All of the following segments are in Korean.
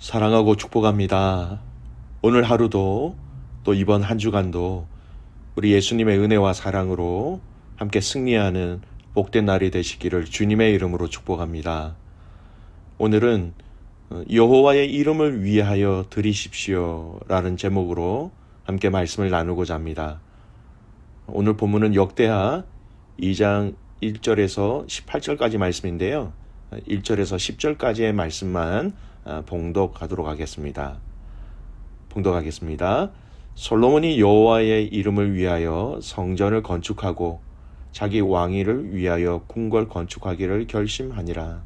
사랑하고 축복합니다. 오늘 하루도 또 이번 한 주간도 우리 예수님의 은혜와 사랑으로 함께 승리하는 복된 날이 되시기를 주님의 이름으로 축복합니다. 오늘은 여호와의 이름을 위하여 드리십시오 라는 제목으로 함께 말씀을 나누고자 합니다. 오늘 본문은 역대하 2장 1절에서 18절까지 말씀인데요. 1절에서 10절까지의 말씀만 봉독하도록 하겠습니다. 봉독하겠습니다. 솔로몬이 여호와의 이름을 위하여 성전을 건축하고 자기 왕위를 위하여 궁궐 건축하기를 결심하니라.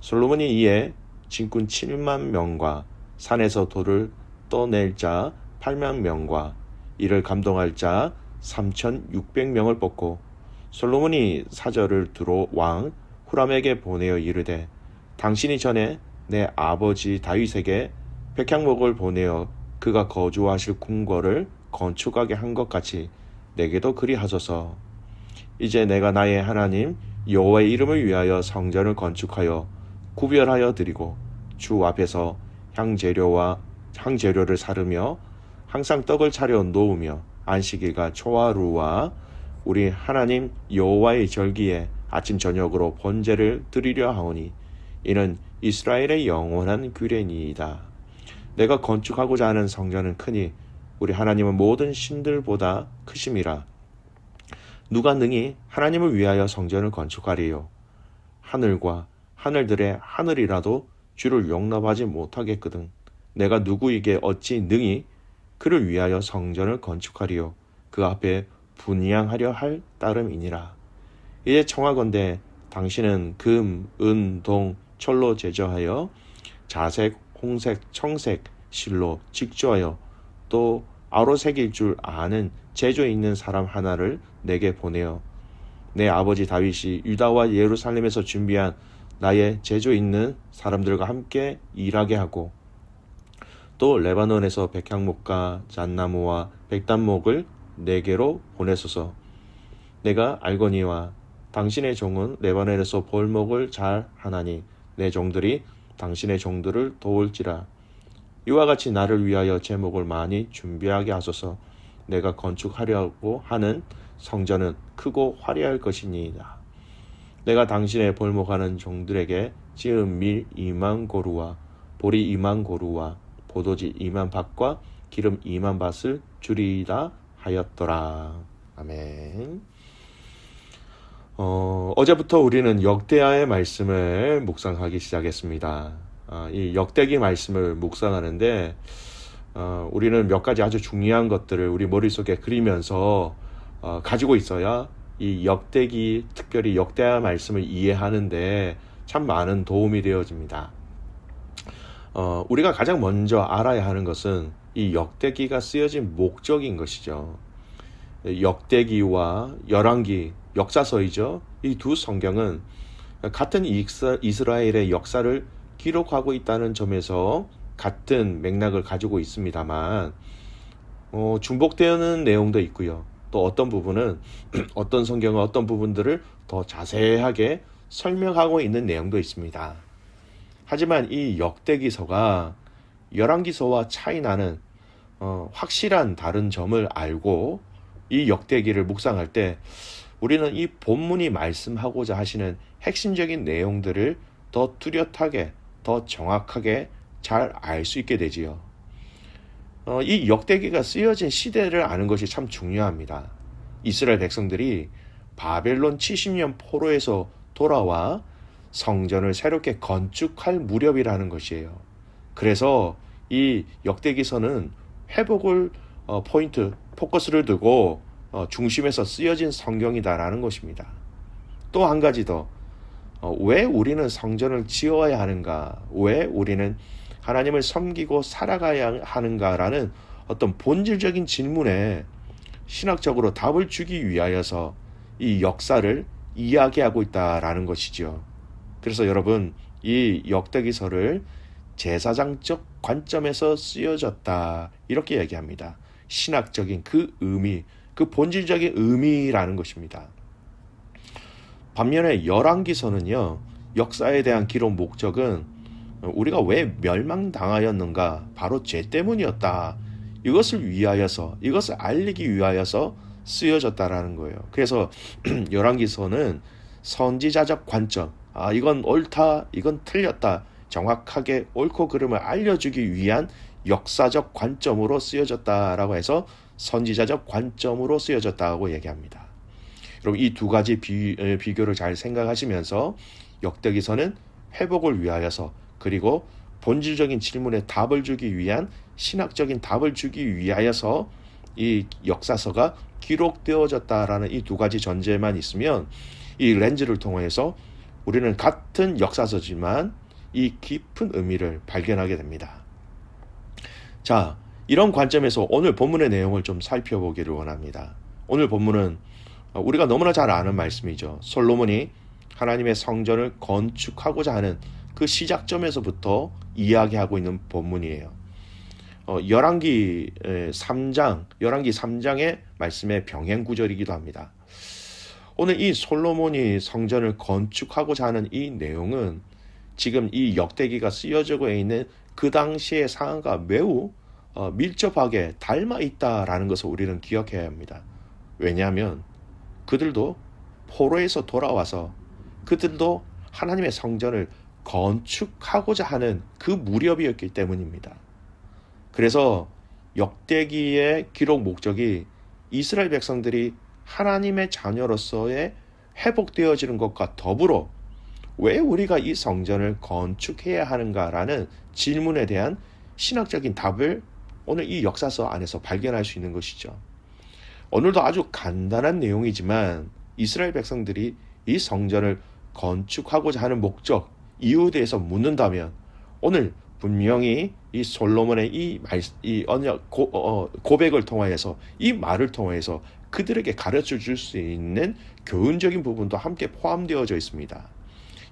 솔로몬이 이에 진군 7만 명과 산에서 돌을 떠낼 자 8만 명과 이를 감동할 자 3,600명을 뽑고 솔로몬이 사절을 두로 왕 후람에게 보내어 이르되 당신이 전에 내 아버지 다윗에게 백향목을 보내어 그가 거주하실 궁궐을 건축하게 한 것 같이 내게도 그리하소서. 이제 내가 나의 하나님 여호와의 이름을 위하여 성전을 건축하여 구별하여 드리고 주 앞에서 향재료를 사르며 항상 떡을 차려 놓으며 안식일과 초하루와 우리 하나님 여호와의 절기에 아침 저녁으로 번제를 드리려 하오니 이는 이스라엘의 영원한 규례니이다. 내가 건축하고자 하는 성전은 크니 우리 하나님은 모든 신들보다 크심이라. 누가 능히 하나님을 위하여 성전을 건축하리요? 하늘과 하늘들의 하늘이라도 주를 용납하지 못하겠거든. 내가 누구에게 어찌 능히 그를 위하여 성전을 건축하리요? 그 앞에 분향하려 할 따름이니라. 이제 청하건대 당신은 금, 은, 동, 철로 제조하여 자색, 홍색, 청색, 실로 직조하여 또 아로색일 줄 아는 제조 있는 사람 하나를 내게 보내어 내 아버지 다윗이 유다와 예루살렘에서 준비한 나의 제조 있는 사람들과 함께 일하게 하고 또 레바논에서 백향목과 잣나무와 백단목을 내게로 보내소서. 내가 알거니와 당신의 종은 레바논에서 볼목을 잘 하나니 내 종들이 당신의 종들을 도울지라. 이와 같이 나를 위하여 제목을 많이 준비하게 하소서. 내가 건축하려고 하는 성전은 크고 화려할 것이니이다. 내가 당신의 볼목하는 종들에게 지은 밀 2만 고루와 보리 2만 고루와 포도지 2만 밭과 기름 2만 밭을 주리이다 하였더라. 아멘. 어제부터 우리는 역대하의 말씀을 묵상하기 시작했습니다. 이 역대기 말씀을 묵상하는데 우리는 몇 가지 아주 중요한 것들을 우리 머릿속에 그리면서 가지고 있어야 이 역대기, 특별히 역대하 말씀을 이해하는데 참 많은 도움이 되어집니다. 우리가 가장 먼저 알아야 하는 것은 이 역대기가 쓰여진 목적인 것이죠. 역대기와 열왕기, 역사서이죠. 이 두 성경은 같은 이스라엘의 역사를 기록하고 있다는 점에서 같은 맥락을 가지고 있습니다만 중복되는 내용도 있고요. 또 어떤 부분은 어떤 성경은 어떤 부분들을 더 자세하게 설명하고 있는 내용도 있습니다. 하지만 이 역대기서가 열왕기서와 차이 나는 확실한 다른 점을 알고 이 역대기를 묵상할 때 우리는 이 본문이 말씀하고자 하시는 핵심적인 내용들을 더 뚜렷하게, 더 정확하게 잘 알 수 있게 되지요. 이 역대기가 쓰여진 시대를 아는 것이 참 중요합니다. 이스라엘 백성들이 바벨론 70년 포로에서 돌아와 성전을 새롭게 건축할 무렵이라는 것이에요. 그래서 이 역대기서는 회복을 포커스를 두고 중심에서 쓰여진 성경이다라는 것입니다. 또 한 가지 더, 왜 우리는 성전을 지어야 하는가? 왜 우리는 하나님을 섬기고 살아가야 하는가라는 어떤 본질적인 질문에 신학적으로 답을 주기 위하여서 이 역사를 이야기하고 있다라는 것이죠. 그래서 여러분, 이 역대기서를 제사장적 관점에서 쓰여졌다 이렇게 얘기합니다. 신학적인 그 의미, 그 본질적인 의미라는 것입니다. 반면에 열왕기서는요, 역사에 대한 기록 목적은 우리가 왜 멸망당하였는가? 바로 죄 때문이었다. 이것을 위하여서, 이것을 알리기 위하여서 쓰여졌다라는 거예요. 그래서 열왕기서는 선지자적 관점, 이건 옳다, 이건 틀렸다, 정확하게 옳고 그름을 알려주기 위한 역사적 관점으로 쓰여졌다라고 해서 선지자적 관점으로 쓰여졌다고 얘기합니다. 여러분 이 두 가지 비교를 잘 생각하시면서 역대기서는 회복을 위하여서, 그리고 본질적인 질문에 답을 주기 위한 신학적인 답을 주기 위하여서 이 역사서가 기록되어졌다라는 이 두 가지 전제만 있으면 이 렌즈를 통해서 우리는 같은 역사서지만 이 깊은 의미를 발견하게 됩니다. 자, 이런 관점에서 오늘 본문의 내용을 좀 살펴보기를 원합니다. 오늘 본문은 우리가 너무나 잘 아는 말씀이죠. 솔로몬이 하나님의 성전을 건축하고자 하는 그 시작점에서부터 이야기하고 있는 본문이에요. 열왕기 3장의 말씀의 병행 구절이기도 합니다. 오늘 이 솔로몬이 성전을 건축하고자 하는 이 내용은 지금 이 역대기가 쓰여지고 있는 그 당시의 상황과 매우 밀접하게 닮아 있다라는 것을 우리는 기억해야 합니다. 왜냐하면 그들도 포로에서 돌아와서 그들도 하나님의 성전을 건축하고자 하는 그 무렵이었기 때문입니다. 그래서 역대기의 기록 목적이 이스라엘 백성들이 하나님의 자녀로서의 회복되어지는 것과 더불어 왜 우리가 이 성전을 건축해야 하는가라는 질문에 대한 신학적인 답을 오늘 이 역사서 안에서 발견할 수 있는 것이죠. 오늘도 아주 간단한 내용이지만 이스라엘 백성들이 이 성전을 건축하고자 하는 목적, 이유에 대해서 묻는다면 오늘 분명히 이 솔로몬의 이 언약 고백을 통하여서, 이 말을 통해서 그들에게 가르쳐 줄 수 있는 교훈적인 부분도 함께 포함되어져 있습니다.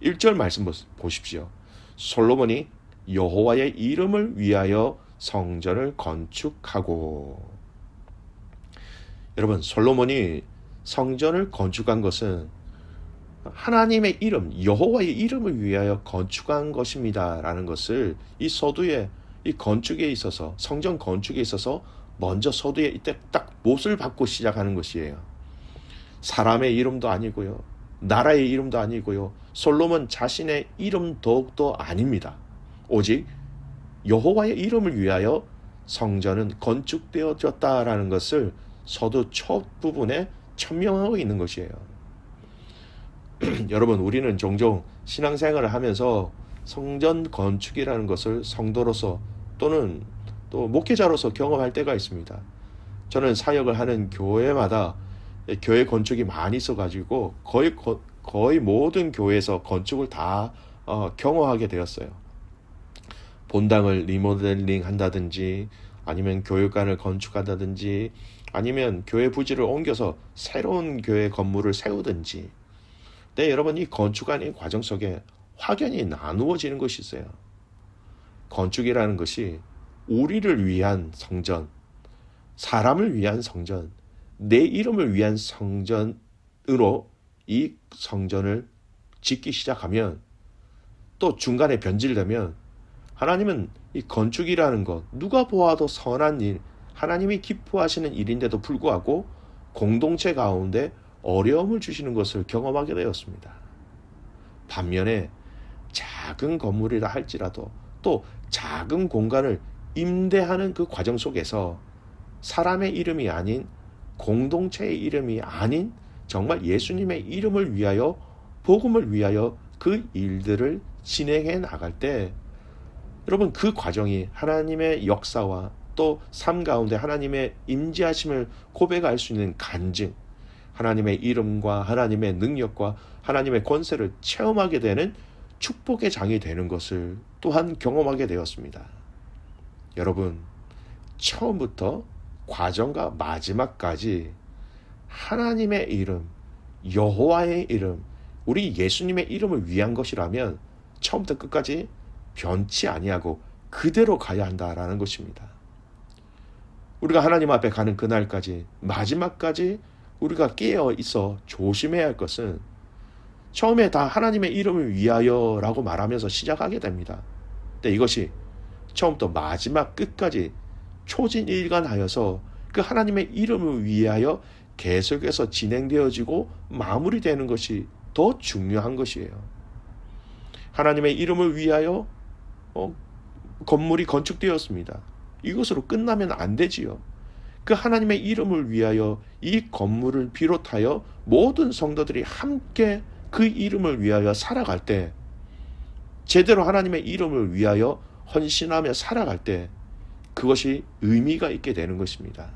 1절 말씀 보십시오. 솔로몬이 여호와의 이름을 위하여 성전을 건축하고. 여러분, 솔로몬이 성전을 건축한 것은 하나님의 이름, 여호와의 이름을 위하여 건축한 것입니다 라는 것을 이 서두에, 이 건축에 있어서, 성전 건축에 있어서 먼저 서두에 이때 딱 못을 받고 시작하는 것이에요. 사람의 이름도 아니고요, 나라의 이름도 아니고요, 솔로몬 자신의 이름 더욱도 아닙니다. 오직 여호와의 이름을 위하여 성전은 건축되어졌다라는 것을 서두 첫 부분에 천명하고 있는 것이에요. 여러분, 우리는 종종 신앙생활을 하면서 성전 건축이라는 것을 성도로서 또는 또 목회자로서 경험할 때가 있습니다. 저는 사역을 하는 교회마다 교회 건축이 많이 있어가지고 거의 모든 교회에서 건축을 다 경험하게 되었어요. 본당을 리모델링 한다든지, 아니면 교육관을 건축한다든지, 아니면 교회 부지를 옮겨서 새로운 교회 건물을 세우든지. 네, 여러분, 이 건축하는 과정 속에 확연히 나누어지는 것이 있어요. 건축이라는 것이 우리를 위한 성전, 사람을 위한 성전, 내 이름을 위한 성전으로 이 성전을 짓기 시작하면, 또 중간에 변질되면 하나님은 이 건축이라는 것, 누가 보아도 선한 일, 하나님이 기뻐하시는 일인데도 불구하고 공동체 가운데 어려움을 주시는 것을 경험하게 되었습니다. 반면에 작은 건물이라 할지라도, 또 작은 공간을 임대하는 그 과정 속에서 사람의 이름이 아닌, 공동체의 이름이 아닌 정말 예수님의 이름을 위하여, 복음을 위하여 그 일들을 진행해 나갈 때, 여러분, 그 과정이 하나님의 역사와 또 삶 가운데 하나님의 임재하심을 고백할 수 있는 간증, 하나님의 이름과 하나님의 능력과 하나님의 권세를 체험하게 되는 축복의 장이 되는 것을 또한 경험하게 되었습니다. 여러분, 처음부터 과정과 마지막까지 하나님의 이름, 여호와의 이름, 우리 예수님의 이름을 위한 것이라면 처음부터 끝까지 변치 아니하고 그대로 가야 한다라는 것입니다. 우리가 하나님 앞에 가는 그날까지, 마지막까지 우리가 깨어 있어 조심해야 할 것은 처음에 다 하나님의 이름을 위하여라고 말하면서 시작하게 됩니다. 근데 이것이 처음부터 마지막 끝까지 초진일관하여서 그 하나님의 이름을 위하여 계속해서 진행되어지고 마무리되는 것이 더 중요한 것이에요. 하나님의 이름을 위하여 건물이 건축되었습니다. 이것으로 끝나면 안 되지요. 그 하나님의 이름을 위하여 이 건물을 비롯하여 모든 성도들이 함께 그 이름을 위하여 살아갈 때, 제대로 하나님의 이름을 위하여 헌신하며 살아갈 때 그것이 의미가 있게 되는 것입니다.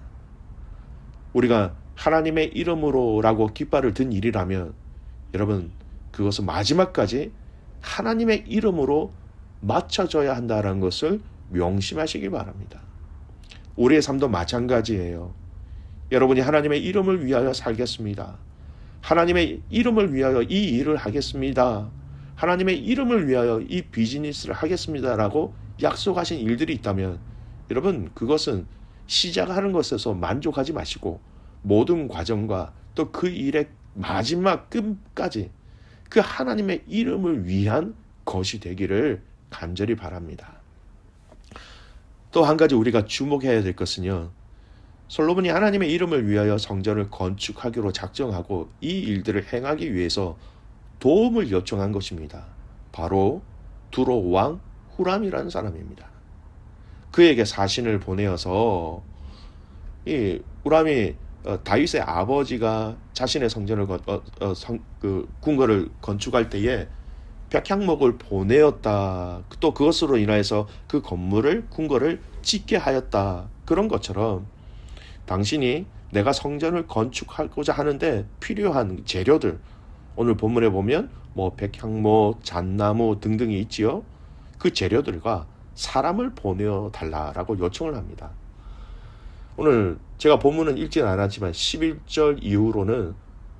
우리가 하나님의 이름으로라고 깃발을 든 일이라면 여러분, 그것은 마지막까지 하나님의 이름으로 맞춰져야 한다는 것을 명심하시기 바랍니다. 우리의 삶도 마찬가지예요. 여러분이 하나님의 이름을 위하여 살겠습니다. 하나님의 이름을 위하여 이 일을 하겠습니다. 하나님의 이름을 위하여 이 비즈니스를 하겠습니다라고 약속하신 일들이 있다면 여러분, 그것은 시작하는 것에서 만족하지 마시고 모든 과정과 또 그 일의 마지막 끝까지 그 하나님의 이름을 위한 것이 되기를 간절히 바랍니다. 또 한 가지 우리가 주목해야 될 것은요, 솔로몬이 하나님의 이름을 위하여 성전을 건축하기로 작정하고 이 일들을 행하기 위해서 도움을 요청한 것입니다. 바로 두로 왕 후람이라는 사람입니다. 그에게 사신을 보내어서 이 후람이 다윗의 아버지가 자신의 성전을 궁궐을 건축할 때에 백향목을 보내었다. 또 그것으로 인하여서 그 건물을 궁궐을 짓게 하였다. 그런 것처럼 당신이 내가 성전을 건축하고자 하는데 필요한 재료들, 오늘 본문에 보면 백향목, 잣나무 등등이 있지요. 그 재료들과 사람을 보내어 달라라고 요청을 합니다. 오늘 제가 본문은 읽지는 않았지만 11절 이후로는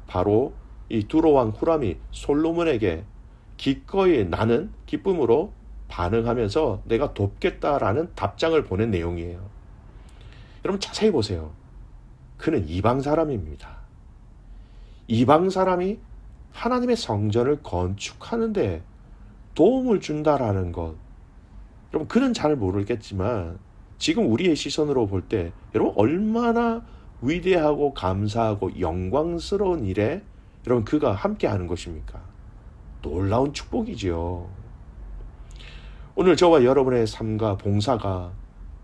바로 이 두로왕 후람이 솔로몬에게 기꺼이 나는 기쁨으로 반응하면서 내가 돕겠다라는 답장을 보낸 내용이에요. 여러분 자세히 보세요. 그는 이방 사람입니다. 이방 사람이 하나님의 성전을 건축하는데 도움을 준다라는 것, 여러분 그는 잘 모르겠지만 지금 우리의 시선으로 볼 때 여러분 얼마나 위대하고 감사하고 영광스러운 일에 여러분 그가 함께하는 것입니까? 놀라운 축복이지요. 오늘 저와 여러분의 삶과 봉사가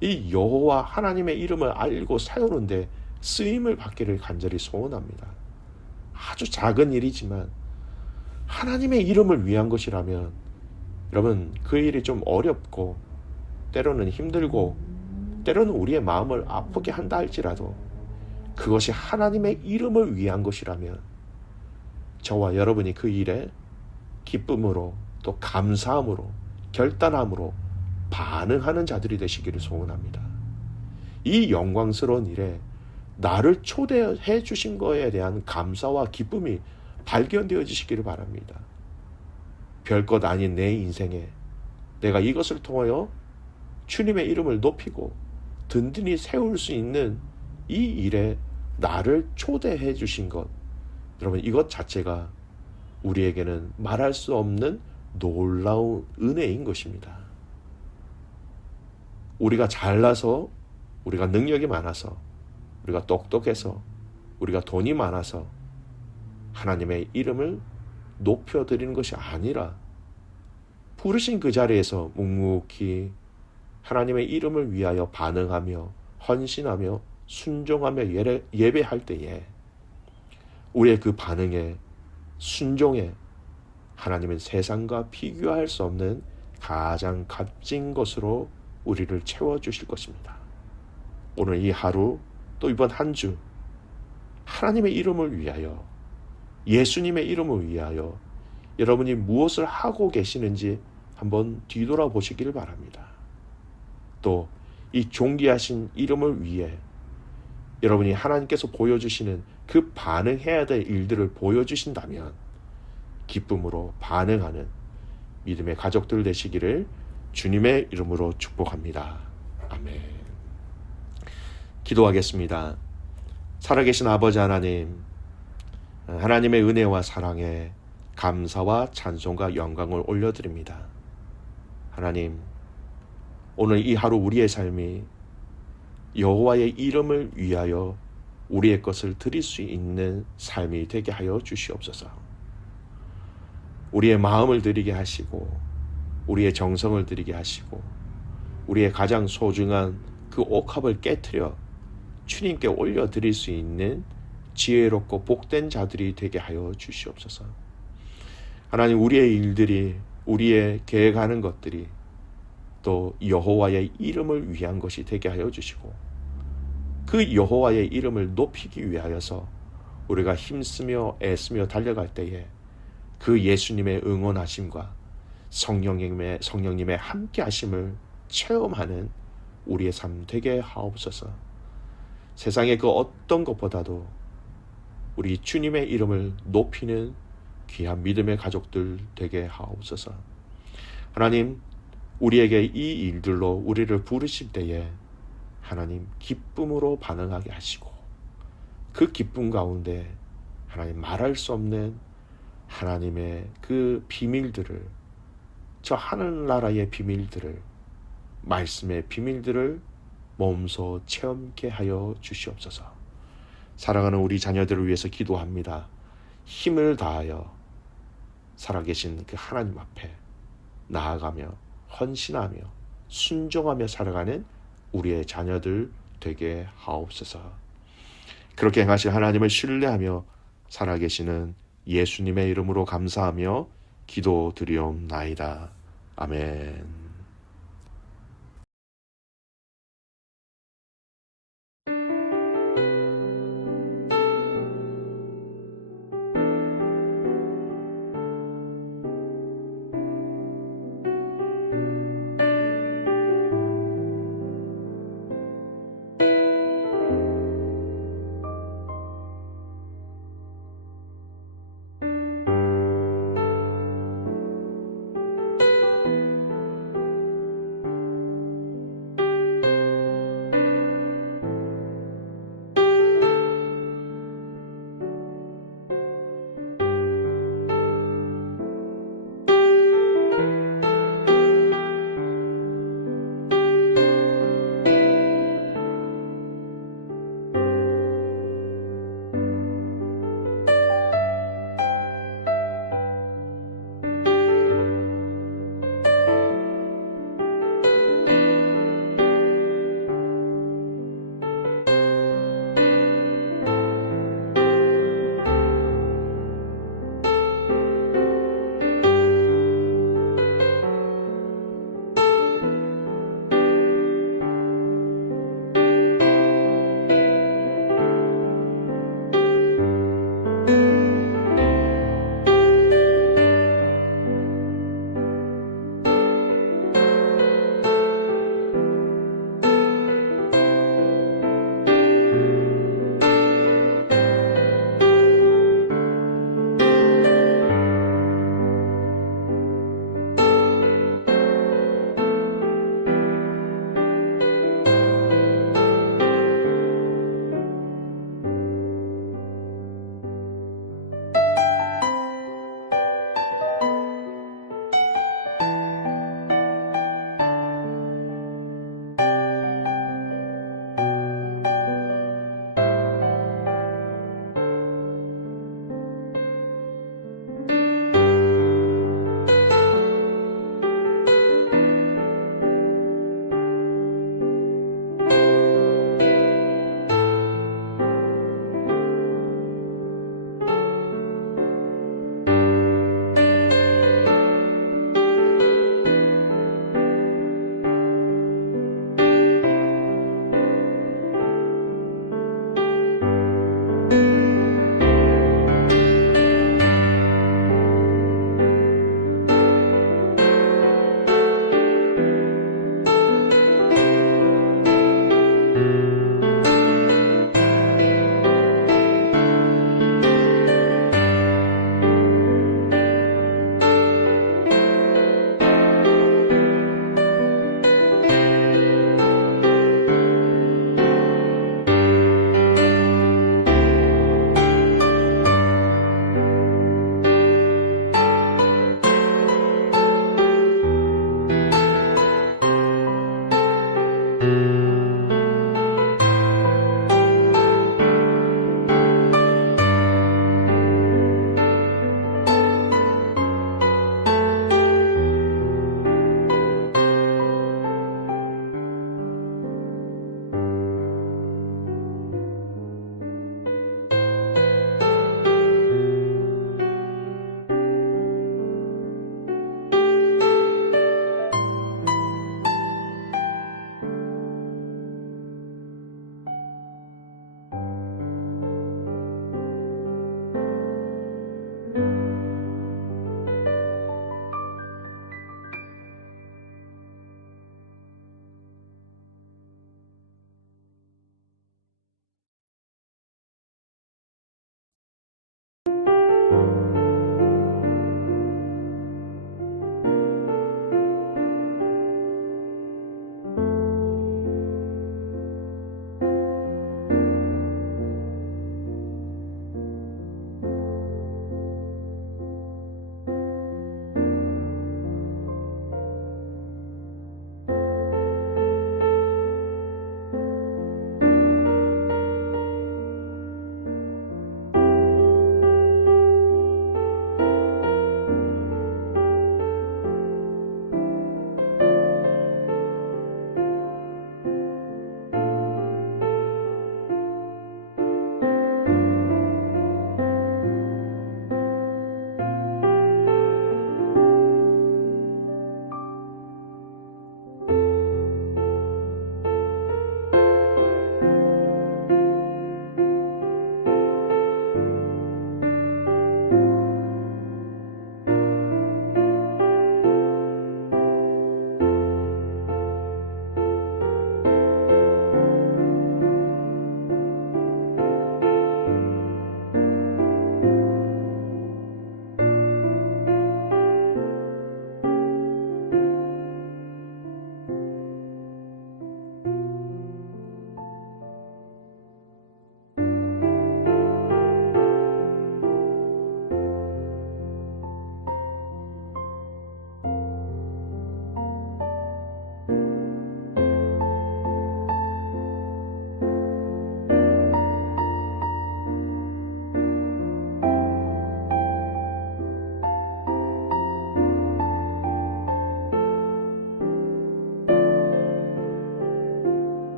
이 여호와 하나님의 이름을 알고 사용하는데 쓰임을 받기를 간절히 소원합니다. 아주 작은 일이지만 하나님의 이름을 위한 것이라면 여러분 그 일이 좀 어렵고 때로는 힘들고 때로는 우리의 마음을 아프게 한다 할지라도 그것이 하나님의 이름을 위한 것이라면 저와 여러분이 그 일에 기쁨으로 또 감사함으로 결단함으로 반응하는 자들이 되시기를 소원합니다. 이 영광스러운 일에 나를 초대해 주신 것에 대한 감사와 기쁨이 발견되어지시기를 바랍니다. 별것 아닌 내 인생에 내가 이것을 통하여 주님의 이름을 높이고 든든히 세울 수 있는 이 일에 나를 초대해 주신 것, 여러분 이것 자체가 우리에게는 말할 수 없는 놀라운 은혜인 것입니다. 우리가 잘나서, 우리가 능력이 많아서, 우리가 똑똑해서, 우리가 돈이 많아서 하나님의 이름을 높여드리는 것이 아니라 부르신 그 자리에서 묵묵히 하나님의 이름을 위하여 반응하며 헌신하며 순종하며 예배할 때에 우리의 그 반응에 순종에 하나님은 세상과 비교할 수 없는 가장 값진 것으로 우리를 채워주실 것입니다. 오늘 이 하루 또 이번 한 주 하나님의 이름을 위하여 예수님의 이름을 위하여 여러분이 무엇을 하고 계시는지 한번 뒤돌아보시기를 바랍니다. 또 이 존귀하신 이름을 위해 여러분이 하나님께서 보여주시는 그 반응해야 될 일들을 보여주신다면 기쁨으로 반응하는 믿음의 가족들 되시기를 주님의 이름으로 축복합니다. 아멘. 기도하겠습니다. 살아계신 아버지 하나님, 하나님의 은혜와 사랑에 감사와 찬송과 영광을 올려드립니다. 하나님, 오늘 이 하루 우리의 삶이 여호와의 이름을 위하여 우리의 것을 드릴 수 있는 삶이 되게 하여 주시옵소서. 우리의 마음을 드리게 하시고 우리의 정성을 드리게 하시고 우리의 가장 소중한 그 옥합을 깨트려 주님께 올려드릴 수 있는 지혜롭고 복된 자들이 되게 하여 주시옵소서. 하나님, 우리의 일들이, 우리의 계획하는 것들이 또 여호와의 이름을 위한 것이 되게 하여 주시고 그 여호와의 이름을 높이기 위하여서 우리가 힘쓰며 애쓰며 달려갈 때에 그 예수님의 응원하심과 성령님의 함께하심을 체험하는 우리의 삶 되게 하옵소서. 세상의 그 어떤 것보다도 우리 주님의 이름을 높이는 귀한 믿음의 가족들 되게 하옵소서. 하나님, 우리에게 이 일들로 우리를 부르실 때에 하나님 기쁨으로 반응하게 하시고 그 기쁨 가운데 하나님 말할 수 없는 하나님의 그 비밀들을, 저 하늘나라의 비밀들을, 말씀의 비밀들을 몸소 체험케 하여 주시옵소서. 사랑하는 우리 자녀들을 위해서 기도합니다. 힘을 다하여 살아계신 그 하나님 앞에 나아가며 헌신하며 순종하며 살아가는 우리의 자녀들 되게 하옵소서. 그렇게 행하실 하나님을 신뢰하며 살아계시는 예수님의 이름으로 감사하며 기도드리옵나이다. 아멘.